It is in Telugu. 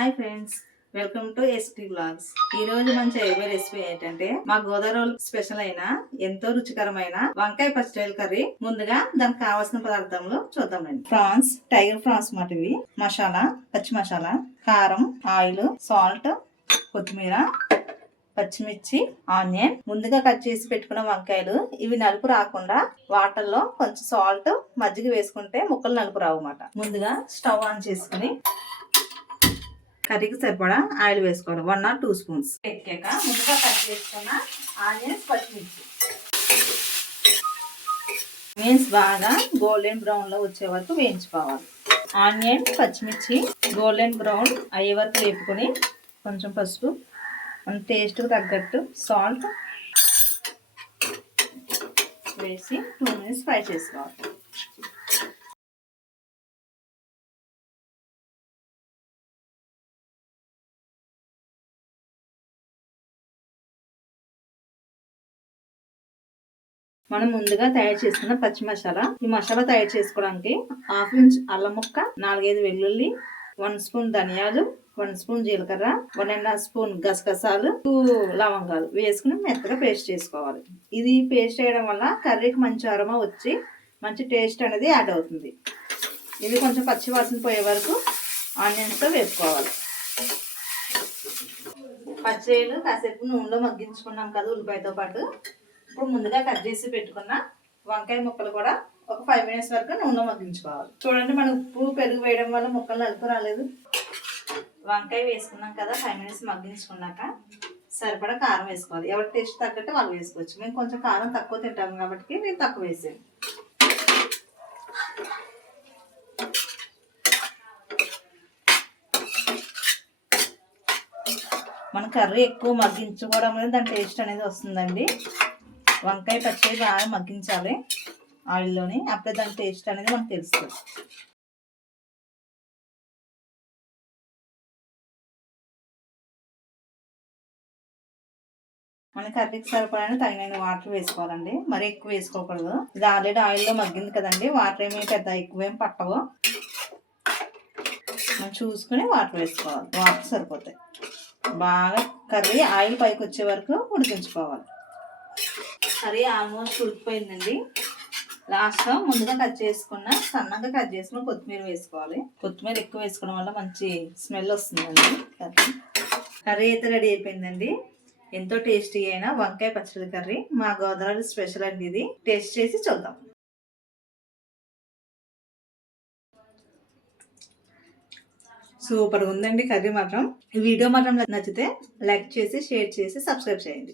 Hi friends, welcome to ST blogs. ఈ రోజు మన చేయబోయే రెసిపీ ఏంటంటే మా గోదావరి స్పెషల్ అయిన ఎంతో రుచికరమైన వంకాయ పచ్చడి కర్రీ. ముందుగా దానికి కావాల్సిన పదార్థాలు చూద్దామండి. ప్రాన్స్, టైగర్ ప్రాన్స్ మాట ఇవి. మసాలా, పచ్చి మసాలా, కారం, ఆయిల్, సాల్ట్, కొత్తిమీర, పచ్చిమిర్చి, ఆనియన్. ముందుగా కట్ చేసి పెట్టుకున్న వంకాయలు. ఇవి నలుపు రాకుండా వాటర్ లో కొంచెం సాల్ట్, మజ్జిగ వేసుకుంటే ముక్కలు నలుపు రావు అన్నమాట. ముందుగా స్టవ్ ఆన్ చేసుకుని కర్రీకి సరిపడా ఆయిల్ వేసుకోవాలి, 1 or 2 స్పూన్స్. ఎక్కాక ముందుగా కట్ చేసుకున్న ఆనియన్స్, పచ్చిమిర్చి బాగా గోల్డెన్ బ్రౌన్ లో వచ్చే వరకు వేయించుకోవాలి. ఆనియన్, పచ్చిమిర్చి గోల్డెన్ బ్రౌన్ అయ్యే వరకు వేపుకొని కొంచెం పసుపు, మన టేస్ట్కి తగ్గట్టు సాల్ట్ వేసి 2 minutes ఫ్రై చేసుకోవాలి. మనం ముందుగా తయారు చేసుకున్న పచ్చి మసాలా. ఈ మసాలా తయారు చేసుకోవడానికి 1/2 ఇంచ్ అల్లం ముక్క, 4-5 వెల్లుల్లి, 1 స్పూన్ ధనియాలు, 1 స్పూన్ జీలకర్ర, 1.5 స్పూన్ గసగసాలు, 2 లవంగాలు వేసుకుని మెత్తగా పేస్ట్ చేసుకోవాలి. ఇది పేస్ట్ చేయడం వల్ల కర్రీకి మంచి అరోమా వచ్చి మంచి టేస్ట్ అనేది యాడ్ అవుతుంది. ఇది కొంచెం పచ్చి వాసన పోయే వరకు ఆనియన్స్తో వేసుకోవాలి. పచ్చిరొయ్యలు కాసేపు నూనెలో మగ్గించుకున్నాం కదా ఉల్లిపాయతో పాటు. ఇప్పుడు ముందుగా కట్ చేసి పెట్టుకున్న వంకాయ ముక్కలు కూడా ఒక 5 minutes వరకు నూనెలో మగ్గించుకోవాలి. చూడండి, మనం ఉప్పు, పెరుగు వేయడం వల్ల ముక్కలు నలుపు రాలేదు. వంకాయ వేసుకున్నాం కదా, 5 minutes మగ్గించుకున్నాక సరిపడా కారం వేసుకోవాలి. ఎవరి టేస్ట్ తగ్గట్టు వాళ్ళు వేసుకోవచ్చు. మేము కొంచెం కారం తక్కువ తింటాము కాబట్టి నేను తక్కువ వేసాను. మన కర్రీ ఎక్కువ మగ్గించుకోవడం అనేది దాని టేస్ట్ అనేది వస్తుందండి. వంకాయ పచ్చడి బాగా మగ్గించాలి ఆయిల్లోని, అప్పుడే దాని టేస్ట్ అనేది మనకు తెలుస్తుంది. మన కర్రీకి సరిపడా తగిన వాటర్ వేసుకోవాలండి, మరి ఎక్కువ వేసుకోకూడదు. ఇది ఆల్రెడీ ఆయిల్లో మగ్గింది కదండి, వాటర్ ఏమి పెద్ద ఎక్కువేం పట్టవు. మనం చూసుకుని వాటర్ వేసుకోవాలి, వాటర్ సరిపోతాయి. బాగా కర్రీ ఆయిల్ పైకి వచ్చే వరకు ఉడికించుకోవాలి. కర్రీ ఆల్మోస్ట్ ఉడికిపోయిందండి. లాస్ట్లో ముందుగా సన్నగా కట్ చేసుకున్న కొత్తిమీర వేసుకోవాలి. కొత్తిమీర ఎక్కువ వేసుకోవడం వల్ల మంచి స్మెల్ వస్తుందండి. కర్రీ అయితే రెడీ అయిపోయిందండి. ఎంతో టేస్టీ అయిన వంకాయ పచ్చడి కర్రీ మా గోదావరి స్పెషల్ అండి. ఇది టేస్ట్ చేసి చూద్దాం. సూపర్గా ఉందండి కర్రీ మాత్రం. ఈ వీడియో మాత్రం నచ్చితే లైక్ చేసి, షేర్ చేసి, సబ్స్క్రైబ్ చేయండి.